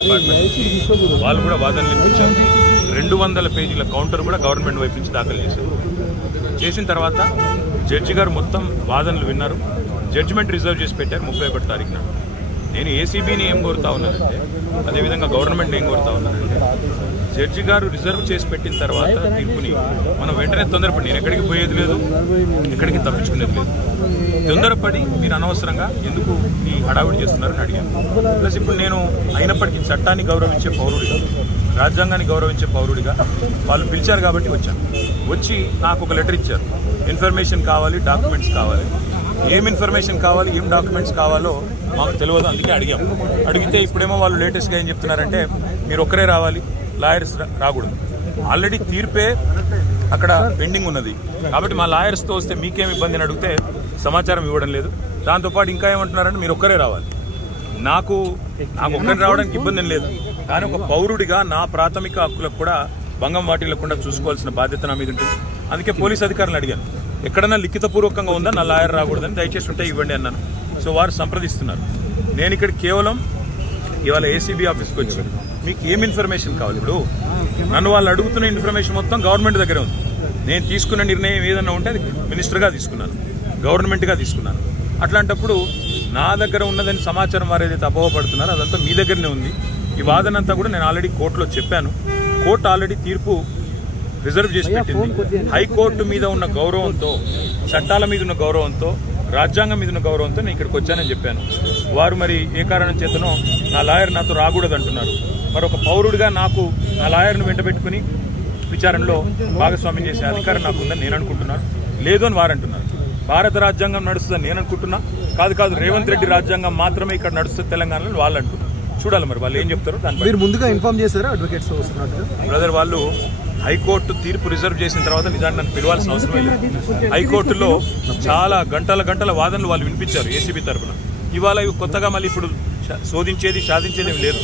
వాళ్ళు కూడా వాదనలు వినిపించారు. 200 పేజీల కౌంటర్ కూడా గవర్నమెంట్ వైపు నుంచి దాఖలు చేశారు. చేసిన తర్వాత జడ్జి గారు మొత్తం వాదనలు విన్నారు. జడ్జిమెంట్ రిజర్వ్ చేసి పెట్టారు 31 తారీఖున. నేను ఏసీబీని ఏం కోరుతా ఉన్నానంటే, అదేవిధంగా గవర్నమెంట్ ఏం కోరుతా ఉన్నానంటే, జడ్జి గారు రిజర్వ్ చేసి పెట్టిన తర్వాత తీర్పుని మనం వెంటనే తొందరపడి, నేను ఎక్కడికి పోయేది లేదు, ఎక్కడికి తప్పించుకునేది లేదు, తొందరపడి మీరు అనవసరంగా ఎందుకు ఈ హడావిడి చేస్తున్నారని అడిగాను. ప్లస్ ఇప్పుడు నేను అయినప్పటికీ చట్టాన్ని గౌరవించే పౌరుడిగా, రాజ్యాంగాన్ని గౌరవించే పౌరుడిగా వాళ్ళు పిలిచారు కాబట్టి వచ్చాను. వచ్చి నాకు ఒక లెటర్ ఇచ్చారు, ఇన్ఫర్మేషన్ కావాలి, డాక్యుమెంట్స్ కావాలి. ఏం ఇన్ఫర్మేషన్ కావాలి, ఏం డాక్యుమెంట్స్ కావాలో మాకు తెలియదు, అందుకే అడిగాము. అడిగితే ఇప్పుడేమో వాళ్ళు లేటెస్ట్గా ఏం చెప్తున్నారంటే, మీరు ఒక్కరే రావాలి, లాయర్స్ రాకూడదు. ఆల్రెడీ తీర్పే అక్కడ పెండింగ్ ఉన్నది కాబట్టి మా లాయర్స్తో వస్తే మీకేం ఇబ్బంది అని అడిగితే సమాచారం ఇవ్వడం లేదు. దాంతోపాటు ఇంకా ఏమంటున్నారంటే, మీరు ఒక్కరే రావాలి. నాకు ఒక్కరే రావడానికి ఇబ్బంది ఏం లేదు, కానీ ఒక పౌరుడిగా నా ప్రాథమిక హక్కులకు కూడా భంగం వాటిల్లకుండా చూసుకోవాల్సిన బాధ్యత నా మీద ఉంటుంది. అందుకే పోలీస్ అధికారులను అడిగాను, ఎక్కడన్నా లిఖితపూర్వకంగా ఉందా నా లాయర్ రాకూడదని, దయచేసి ఉంటే ఇవ్వండి అన్నాను. సో వారు సంప్రదిస్తున్నారు. నేను ఇక్కడ కేవలం ఇవాళ ఏసీబీ ఆఫీస్కి వచ్చి మీకు ఏం ఇన్ఫర్మేషన్ కావాలి, ఇప్పుడు నన్ను వాళ్ళు అడుగుతున్న ఇన్ఫర్మేషన్ మొత్తం గవర్నమెంట్ దగ్గరే ఉంది. నేను తీసుకున్న నిర్ణయం ఏదన్నా ఉంటే అది మినిస్టర్గా తీసుకున్నాను, గవర్నమెంట్గా తీసుకున్నాను. అట్లాంటప్పుడు నా దగ్గర ఉన్నదని సమాచారం వారు ఏదైతే అపోహపడుతున్నారో అదంతా మీ దగ్గరనే ఉంది. ఈ వాదన అంతా కూడా నేను ఆల్రెడీ కోర్టులో చెప్పాను. కోర్టు ఆల్రెడీ తీర్పు రిజర్వ్ చేసి పెట్టింది. హైకోర్టు మీద ఉన్న గౌరవంతో, చట్టాల మీద ఉన్న గౌరవంతో, రాజ్యాంగం మీద ఉన్న గౌరవంతో నేను ఇక్కడికి వచ్చానని చెప్పాను. వారు మరి ఏ కారణం చేతనో నా లాయర్ నాతో రాకూడదు అంటున్నారు. మరి ఒక పౌరుడిగా నాకు నా లాయర్ను వెంటబెట్టుకుని విచారణలో భాగస్వామ్యం చేసే అధికారం నాకు ఉందని నేను అనుకుంటున్నాను. లేదు అని వారు అంటున్నారు. భారత రాజ్యాంగం నడుస్తుందని నేను అనుకుంటున్నా. కాదు రేవంత్ రెడ్డి రాజ్యాంగం మాత్రమే ఇక్కడ నడుస్తుంది తెలంగాణలో వాళ్ళు అంటున్నారు. చూడాలి మరి వాళ్ళు ఏం చెప్తారో. దాని మీరు ముందుగా ఇన్ఫార్మ్ చేశారా అడ్వకేట్స్ వస్తున్నట్టు? బ్రదర్, వాళ్ళు హైకోర్టు తీర్పు రిజర్వ్ చేసిన తర్వాత నిజాన్ని నన్ను పిలవాల్సిన అవసరమే లేదు. హైకోర్టులో చాలా గంటల వాదనలు వాళ్ళు వినిపించారు ఏసీబీ తరఫున. ఇవాళ కొత్తగా మళ్ళీ ఇప్పుడు శోధించేది సాధించేది ఏమి లేదు.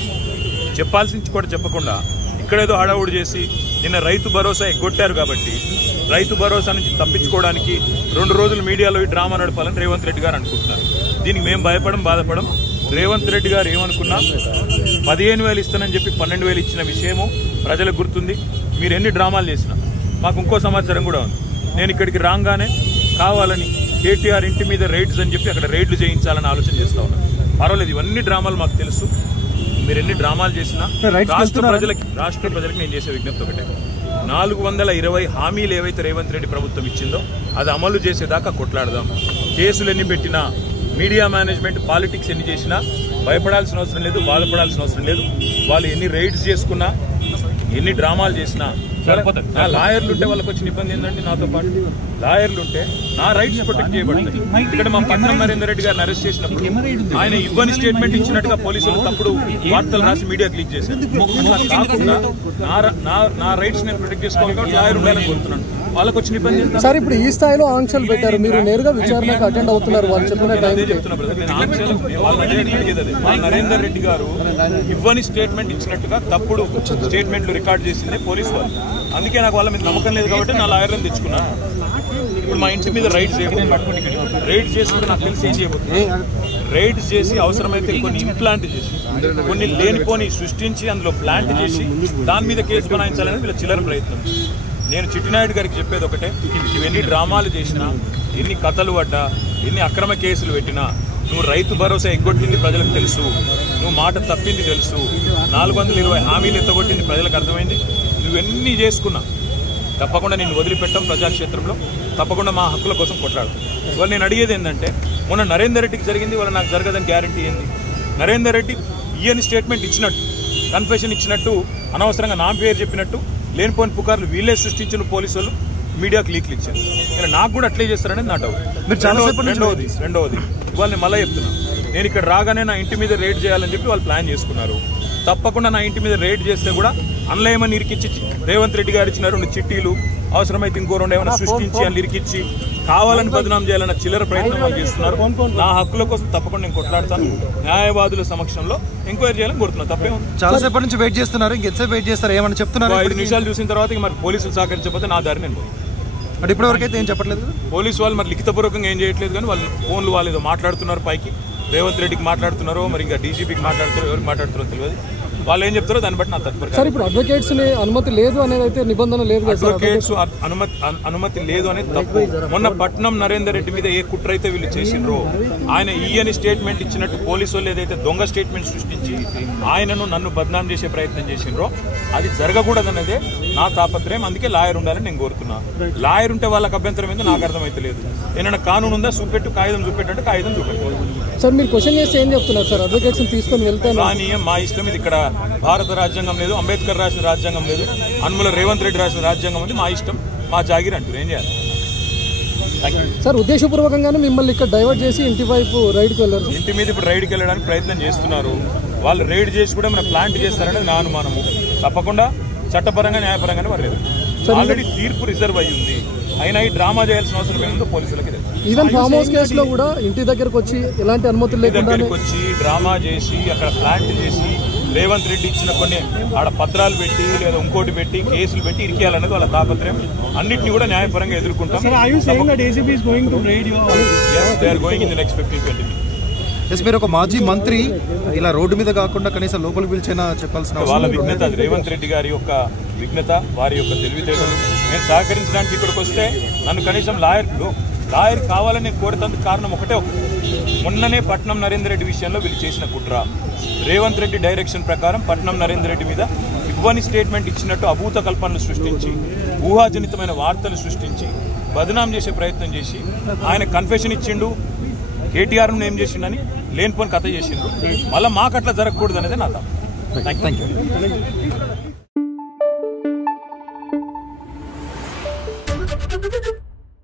చెప్పాల్సింది కూడా చెప్పకుండా ఇక్కడేదో హడావుడి చేసి నిన్న రైతు భరోసా ఎగ్గొట్టారు కాబట్టి రైతు భరోసా నుంచి తప్పించుకోవడానికి 2 రోజులు మీడియాలో ఈ డ్రామా నడపాలని రేవంత్ రెడ్డి గారు అనుకుంటున్నారు. దీనికి మేము బాధపడం. రేవంత్ రెడ్డి గారు ఏమనుకున్నా 15,000 ఇస్తానని చెప్పి 12,000 ఇచ్చిన విషయము ప్రజలకు గుర్తుంది. మీరు ఎన్ని డ్రామాలు చేసినా మాకు ఇంకో సమాచారం కూడా ఉంది. నేను ఇక్కడికి రాగానే కావాలని కేటీఆర్ ఇంటి మీద రైడ్స్ అని చెప్పి అక్కడ రైడ్లు చేయించాలని ఆలోచన చేస్తా ఉన్నాను. పర్వాలేదు, ఇవన్నీ డ్రామాలు మాకు తెలుసు. మీరు ఎన్ని డ్రామాలు చేసినా రాష్ట్ర ప్రజలకు నేను చేసే విజ్ఞప్తి ఒకటే, 420 హామీలు ఏవైతే రేవంత్ రెడ్డి ప్రభుత్వం ఇచ్చిందో అది అమలు చేసేదాకా కొట్లాడదాం. కేసులు ఎన్ని పెట్టినా, మీడియా మేనేజ్మెంట్ పాలిటిక్స్ ఎన్ని చేసినా భయపడాల్సిన అవసరం లేదు, బాధపడాల్సిన అవసరం లేదు. వాళ్ళు ఎన్ని రైడ్స్ చేసుకున్నా, ఎన్ని డ్రామాలు చేసినా సరిపోతుంది. నా లాయర్లు ఉంటే వాళ్ళకి వచ్చిన ఇబ్బంది ఏంటంటే, నాతో పాటు లాయర్లు ఉంటే నా రైట్స్ ప్రొటెక్ట్ చేయబడతాయి. ఇక్కడ మా పట్నం నరేందర్ రెడ్డి గారిని అరెస్ట్ చేసినప్పుడు ఆయన ఇవ్వని స్టేట్మెంట్ ఇచ్చినట్టుగా పోలీసులు తప్పుడు వార్తలు రాసి మీడియాకి లీక్ చేశారు. అట్లా కాకుండా నా రైట్స్ నేను ప్రొటెక్ట్ చేసుకోవాలి కాబట్టి లాయర్ ఉండాలని కోరుతున్నాను. వాళ్ళకి వచ్చిన ఇబ్బంది సార్, ఇప్పుడు ఈ స్థాయిలో ఆంక్షలు పెట్టారు, మీరు నేరుగా విచారణకు అటెండ్ అవుతున్నారు. వాళ్ళు చెప్పిన చెప్తున్నా బ్రదర్, నేను ఆంక్షలు వాళ్ళ నరేందర్ రెడ్డి గారు ఇవ్వని స్టేట్మెంట్ ఇచ్చినట్టుగా తప్పుడు స్టేట్మెంట్లు రికార్డ్ చేసిందే పోలీసు వాళ్ళు. అందుకే నాకు వాళ్ళ మీద నమ్మకం లేదు కాబట్టి నా లాయర్లను తెచ్చుకున్నాను. ఇప్పుడు మా ఇంటి మీద రైడ్స్ రైడ్ చేసుకుంటే నాకు తెలిసి ఏం చేయబోతుంది, రైడ్స్ చేసి అవసరమైతే కొన్ని ఇంప్లాంట్ చేసి కొన్ని లేనిపోని సృష్టించి అందులో ప్లాంట్ చేసి దాని మీద కేసు బనాయించాలని వీళ్ళ చిల్లర ప్రయత్నం. నేను చిట్టినాయుడు గారికి చెప్పేది ఒకటే, ఇవన్నీ డ్రామాలు చేసినా, ఎన్ని కథలు పడ్డా, ఎన్ని అక్రమ కేసులు పెట్టినా, నువ్వు రైతు భరోసా ఎగ్గొట్టింది ప్రజలకు తెలుసు, నువ్వు మాట తప్పింది తెలుసు, 420 హామీలు ఎత్తగొట్టింది ప్రజలకు అర్థమైంది. నువ్వెన్నీ చేసుకున్నా తప్పకుండా నేను వదిలిపెట్టాం. ప్రజాక్షేత్రంలో తప్పకుండా మా హక్కుల కోసం కొట్లాడు. ఇవాళ నేను అడిగేది ఏంటంటే, మొన్న నరేందర్ రెడ్డికి జరిగింది, ఇవాళ నాకు జరగదని గ్యారంటీ ఏంది? నరేందర్ రెడ్డి ఈయన స్టేట్మెంట్ ఇచ్చినట్టు, కన్ఫెషన్ ఇచ్చినట్టు, అనవసరంగా నా పేరు చెప్పినట్టు లేనిపోని పుకార్లు వీళ్ళే సృష్టించిన పోలీసులు మీడియాకు లీక్లు ఇచ్చారు. ఇలా నాకు కూడా అట్లే చేస్తారనేది నా డౌట్. రెండవది ఇవాళ నేను మళ్ళీ చెప్తున్నా, నేను ఇక్కడ రాగానే నా ఇంటి మీద రైడ్ చేయాలని చెప్పి వాళ్ళు ప్లాన్ చేసుకున్నారు. తప్పకుండా నా ఇంటి మీద రైడ్ చేస్తే కూడా అన్లయమని ఇరికిచ్చి రేవంత్ రెడ్డి గారు ఇచ్చిన 2 చిట్టీలు, అవసరమైతే ఇంకో 2 ఏమైనా సృష్టించి అని ఇరికిచ్చి కావాలని బదనాం చేయాలన్న చిల్లర ప్రయత్నం చేస్తున్నారు. నా హక్కుల కోసం తప్పకుండా నేను కొట్లాడతాను. న్యాయవాదుల సమక్షంలో ఎంక్వైరీ చేయాలని కోరుతున్నాను. తప్పే ఉంది. చాలా సేపటి నుంచి వెయిట్ చేస్తున్నారు, ఇంకెంతసేపు వెయిట్ చేస్తారు ఏమని చెప్తున్నారు? 5 నిమిషాలు చూసిన తర్వాత మరి పోలీసులు సహకరించకపోతే నా దారి నేను అంటే ఇప్పటివరకు అయితే ఏం చెప్పట్లేదు. పోలీసు వాళ్ళు మరి లిఖితపూర్వకంగా ఏం చేయట్లేదు, కానీ వాళ్ళు ఫోన్లు వాళ్ళు ఏదో మాట్లాడుతున్నారు పైకి. రేవంత్ రెడ్డికి మాట్లాడుతున్నారో మరి ఇంకా డీజీపీకి మాట్లాడుతున్నారో ఎవరికి మాట్లాడుతున్నారో తెలియదు. వాళ్ళు ఏం చెప్తారో దాన్ని బట్టి నా తత్పరత. సార్ ఇప్పుడు అడ్వకేట్స్ అనుమతి లేదు అనేది అయితే నిబంధన లేదు కదా సార్? అడ్వకేట్స్ అనుమతి లేదు అనేది తప్పు. మొన్న పట్నం నరేందర్ రెడ్డి మీద ఏ కుట్ర అయితే వీళ్ళు చేసిండ్రో, ఆయన ఈయని స్టేట్మెంట్ ఇచ్చినట్టు పోలీసు వాళ్ళు ఏదైతే దొంగ స్టేట్మెంట్ సృష్టించి ఆయనను నన్ను బద్నాం చేసే ప్రయత్నం చేసిండ్రో అది జరగకూడదన్నదే నా తాపత్రయం. అందుకే లాయర్ ఉండాలని నేను కోరుతున్నాను. లాయర్ ఉంటే వాళ్ళకి అభ్యంతరం ఏందో నాకు అర్థమైతే లేదు. ఏమైనా కానూను ఉందా చూపెట్టు, కాగితం చూపెట్టు, కాగితం చూపెట్టు. సార్ మీరు క్వశ్చన్ చేస్తే ఏం చెప్తున్నారు సార్? అడ్వకేట్స్ తీసుకొని వెళ్తాను కానీ మా ఇష్టం. ఇది ఇక్కడ భారత రాజ్యాంగం లేదు, అంబేద్కర్ రాసిన రాజ్యాంగం లేదు, అనుమల రేవంత్ రెడ్డి రాసిన రాజ్యాంగం ఉంది. మా ఇష్టం, మా జాగిర్ అంటారు. ఏం చేయాలి సార్? ఉద్దేశపూర్వకంగానే మిమ్మల్ని ఇక్కడ డైవర్ట్ చేసి ఇంటి వైపు రైడ్కి వెళ్ళారు. ఇంటి మీద ఇప్పుడు రైడ్కి వెళ్ళడానికి ప్రయత్నం చేస్తున్నారు. వాళ్ళు రైడ్ చేసి కూడా మన ప్లాంట్ చేస్తారనేది నా అనుమానము. తప్పకుండా చట్టపరంగా న్యాయపరంగానే వారు లేదు. ఆల్రెడీ తీర్పు రిజర్వ్ అయ్యి ఉంది. అయినా ఈ డ్రామా చేయాల్సిన అవసరం ఏముందో పోలీసులకి తెలుసు. ఈవెన్ ఫామ్ హౌస్ కేసులో కూడా ఇంటి దగ్గరకు వచ్చి ఎలాంటి అనుమతులు లేకుండా దగ్గరికి వచ్చి డ్రామా చేసి అక్కడ ప్లాంట్ చేసి రేవంత్ రెడ్డి ఇచ్చిన కొన్ని ఆడ పత్రాలు పెట్టి లేదా ఇంకోటి పెట్టి కేసులు పెట్టి ఇరికేయాలనేది వాళ్ళ తాపత్రయం. అన్నింటినీ కూడా న్యాయపరంగా ఎదుర్కొంటాం. మీరు ఒక మాజీ మంత్రి ఇలా రోడ్డు మీద కాకుండా కనీసం లోపలికి పిలిచైనా చెప్పాల్సిన వాళ్ళ విఘ్నత, అది రేవంత్ రెడ్డి గారి యొక్క విఘ్నత, వారి యొక్క తెలివితేటలు. నేను సహకరించడానికి ఇక్కడికి వస్తే నన్ను కనీసం లాయర్ కావాలని కోరేందుకు కారణం ఒకటే. మొన్ననే పట్నం నరేందర్ రెడ్డి విషయంలో వీళ్ళు చేసిన కుట్ర, రేవంత్ రెడ్డి డైరెక్షన్ ప్రకారం పట్నం నరేందర్ రెడ్డి మీద ఇవ్వని స్టేట్మెంట్ ఇచ్చినట్టు అభూత కల్పనలు సృష్టించి, ఊహాజనితమైన వార్తలు సృష్టించి బదనాం చేసే ప్రయత్నం చేసి ఆయన కన్ఫెషన్ ఇచ్చిండు, కేటీఆర్ను ఏం చేసిండని లేనిపోని కథ చేసిండు. మళ్ళీ మాకు అట్లా జరగకూడదు అనేది నా థాట్. Thank you.